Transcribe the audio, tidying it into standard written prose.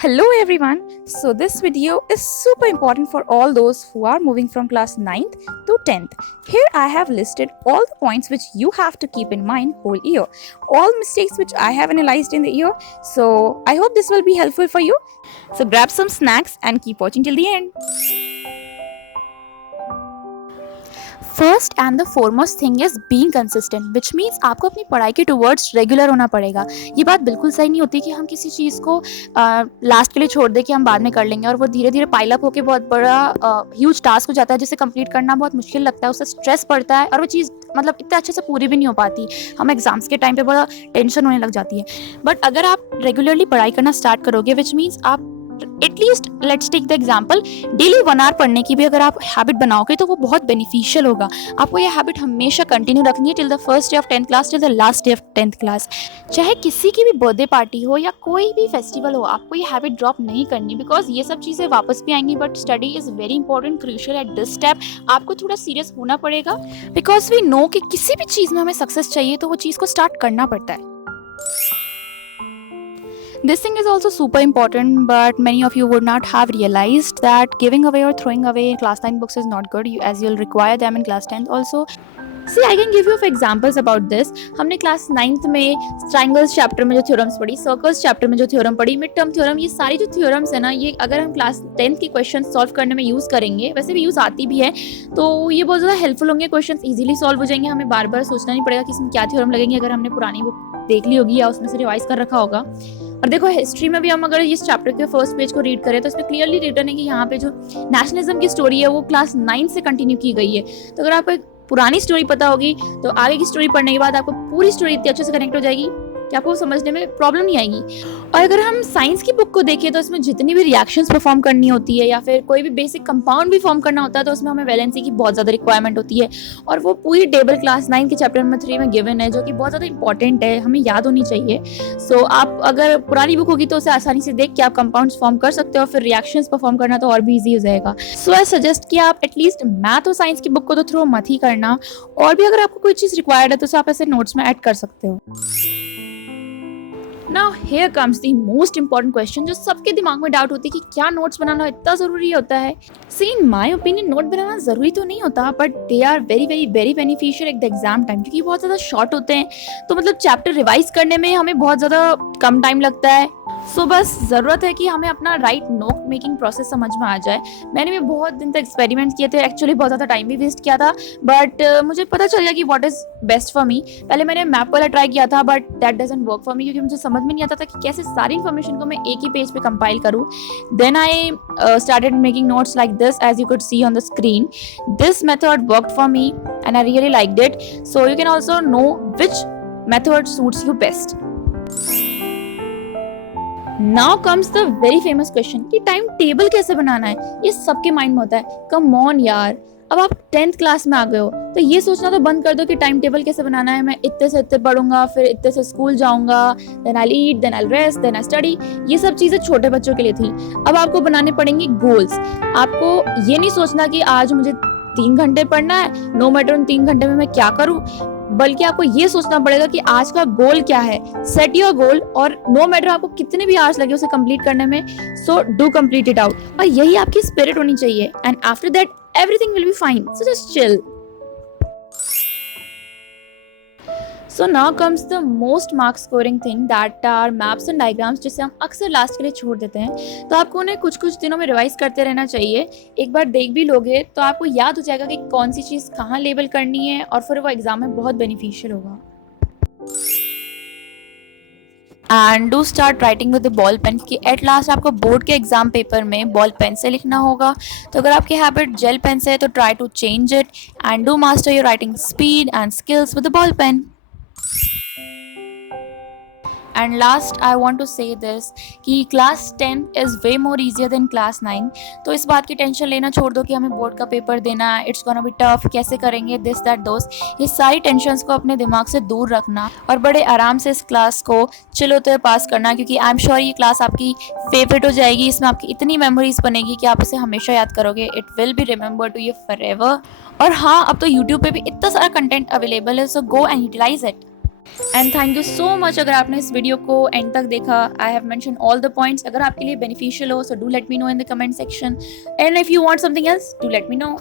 Hello everyone. So this video is super important for all those who are moving from class 9th to 10th. Here I have listed all the points which you have to keep in mind whole year. All mistakes which I have analyzed in the year. So I hope this will be helpful for you. So grab some snacks and keep watching till the end. First and the foremost thing is being consistent, which means आपको अपनी पढ़ाई के towards regular होना पड़ेगा। ये बात बिल्कुल सही नहीं होती कि हम किसी चीज़ को लास्ट के लिए छोड़ दें कि हम बाद में कर लेंगे और वो धीरे धीरे पाइल अप होकर बहुत बड़ा ह्यूज टास्क हो जाता है जिसे कंप्लीट करना बहुत मुश्किल लगता है, उससे स्ट्रेस पड़ता है और वो चीज़ मतलब इतने अच्छे से पूरी भी नहीं हो पाती। हम एग्जाम्स के टाइम पे बड़ा टेंशन होने लग जाती है। बट अगर आप रेगुलरली पढ़ाई करना स्टार्ट करोगे, विच मीन्स आप at least let's take the example daily 1 hour पढ़ने की भी अगर आप हैबिट बनाओगे तो वो बहुत बेनिफिशियल होगा। आपको ये हैबिट हमेशा कंटिन्यू रखनी है till the first day of 10th class, till the last day of 10th class. चाहे किसी की भी बर्थडे पार्टी हो या कोई भी फेस्टिवल हो, आपको ये हैबिट ड्रॉप नहीं करनी, बिकॉज ये सब चीज़ें वापस भी आएंगी। But study is very important, crucial at this step. आपको थोड़ा सीरियस होना पड़ेगा बिकॉज वी नो कि किसी भी चीज़ में हमें सक्सेस चाहिए तो वो चीज़ को स्टार्ट करना पड़ता है। This thing is also super important, but many of you would not have realized that giving away or throwing away class 9 books is not good, as you'll require them in class 10th also. See, I can give you examples about this. हमने class 9th में triangles chapter में जो theorems पढ़ी, circles chapter में जो theorem पढ़ी, mid term theorem, ये सारी जो थ्योरम्स है ना, ये अगर हम क्लास 10th के क्वेश्चन सॉल्व करने में यूज़ करेंगे, वैसे भी यूज़ आती भी है, तो ये बहुत ज़्यादा हेल्पफुल होंगे। क्वेश्चन ईजिली सॉल्व हो जाएंगे, हमें बार बार सोचना नहीं पड़ेगा कि इसमें क्या थ्योरम लगेंगे अगर हमने पुरानी बुक देख ली होगी या उसमें से रिवाइज कर रखा होगा। और देखो, हिस्ट्री में भी हम अगर इस चैप्टर के फर्स्ट पेज को रीड करें तो इसमें क्लियरली रिटन है कि यहाँ पे जो नेशनलिज्म की स्टोरी है वो क्लास 9 से कंटिन्यू की गई है। तो अगर आपको एक पुरानी स्टोरी पता होगी तो आगे की स्टोरी पढ़ने के बाद आपको पूरी स्टोरी इतनी अच्छे से कनेक्ट हो जाएगी कि आपको समझने में प्रॉब्लम नहीं आएगी। और अगर हम साइंस की बुक को देखें तो इसमें जितनी भी रिएक्शंस परफॉर्म करनी होती है या फिर कोई भी बेसिक कंपाउंड भी फॉर्म करना होता है तो उसमें हमें वैलेंसी की बहुत ज़्यादा रिक्वायरमेंट होती है, और वो पूरी टेबल क्लास 9 के चैप्टर नंबर 3 में गिवन है, जो कि बहुत ज़्यादा इंपॉर्टेंट है, हमें याद होनी चाहिए। सो आप अगर पुरानी बुक होगी तो उसे आसानी से देख के आप कंपाउंड्स फॉर्म कर सकते हो, फिर रिएक्शंस परफॉर्म करना तो और भी ईजी हो जाएगा। सो आई सजेस्ट कि आप एटलीस्ट मैथ और साइंस की बुक को तो थ्रो मत ही करना, और भी अगर आपको कोई चीज़ रिक्वायर्ड है तो उसे आप ऐसे नोट्स में ऐड कर सकते हो। Now here comes the most important question, जो सबके दिमाग में डाउट होती है कि क्या नोट्स बनाना इतना ज़रूरी होता है। See, in my opinion, note बनाना ज़रूरी तो नहीं होता, but they are very very very beneficial at the exam time, क्योंकि बहुत ज़्यादा शॉर्ट होते हैं। तो मतलब चैप्टर रिवाइज करने में हमें बहुत ज़्यादा कम टाइम लगता है। सो बस ज़रूरत है कि हमें अपना राइट नोट मेकिंग प्रोसेस समझ में आ जाए। मैंने भी बहुत दिन तक एक्सपेरिमेंट किए थे, एक्चुअली बहुत ज़्यादा टाइम भी वेस्ट किया था, बट मुझे पता चल गया कि what is best for me. पहले मैंने मैप वाला ट्राई किया था, but that doesn't work for me, क्योंकि मुझे समझ में नहीं आता था कि कैसे सारी इन्फॉर्मेशन को मैं एक ही पेज पे कंपाइल करूँ। Then I started making notes like this, as you could see on the screen. This method worked for me and I really liked it. So you can also know which method suits you best. Now comes the very famous question कि time table कैसे बनाना है। ये सबके mind में होता है। Come on यार, अब आप 10th क्लास में आ गए हो तो ये सोचना तो बंद कर दो कि टाइम टेबल कैसे बनाना है। मैं इतने से इतने पढ़ूंगा, फिर इतने से स्कूल जाऊंगा, then I eat, then I rest, then I study. ये सब चीज़ें छोटे बच्चों के लिए थी। अब आपको बनाने पड़ेंगे गोल्स। आपको ये नहीं सोचना कि आज मुझे 3 घंटे पढ़ना है, नो मैटर उन 3 घंटे में मैं क्या करूँ, बल्कि आपको ये सोचना पड़ेगा कि आज का गोल क्या है। सेट योर गोल, और नो मैटर आपको कितने भी आवर्स लगे उसे कंप्लीट करने में, so do complete it out. और यही आपकी स्पिरिट होनी चाहिए, and after that everything will be fine, so just chill. So now comes the most mark scoring thing, that are maps and diagrams, जिसे हम अक्सर लास्ट के लिए छोड़ देते हैं। तो आपको उन्हें कुछ कुछ दिनों में रिवाइज करते रहना चाहिए। एक बार देख भी लोगे तो आपको याद हो जाएगा कि कौन सी चीज़ कहाँ लेबल करनी है, और फिर वो एग्जाम में बहुत बेनिफिशियल होगा। And do start writing with the ball pen, कि एट लास्ट आपको बोर्ड के एग्जाम पेपर में बॉल पेन से लिखना होगा। तो अगर आपकी हैबिट जेल पेन से है तो try to change it and do master your writing speed and skills with the ball pen. And last I want to say this कि class 10 is way more easier than class 9। तो इस बात की tension लेना छोड़ दो कि हमें बोर्ड का पेपर देना है, इट्स गोना बी टफ, कैसे करेंगे, दिस दैट दोस्त। ये सारी टेंशन्स को अपने दिमाग से दूर रखना और बड़े आराम से इस क्लास को चिल होते हुए पास करना, क्योंकि आई एम श्योर ये क्लास आपकी फेवरेट हो जाएगी। इसमें आपकी इतनी मेमोरीज बनेगी कि आप इसे हमेशा याद करोगे। It will be remember to you forever. और हाँ, अब तो यूट्यूब पे भी इतना सारा कंटेंट अवेलेबल है, so go and utilise it. And thank you so much अगर आपने इस वीडियो को एंड तक देखा. I have mention all the points. अगर आपके लिए बेनिफिशियल हो so do let me know in the comment section. And if you want something else do let me no.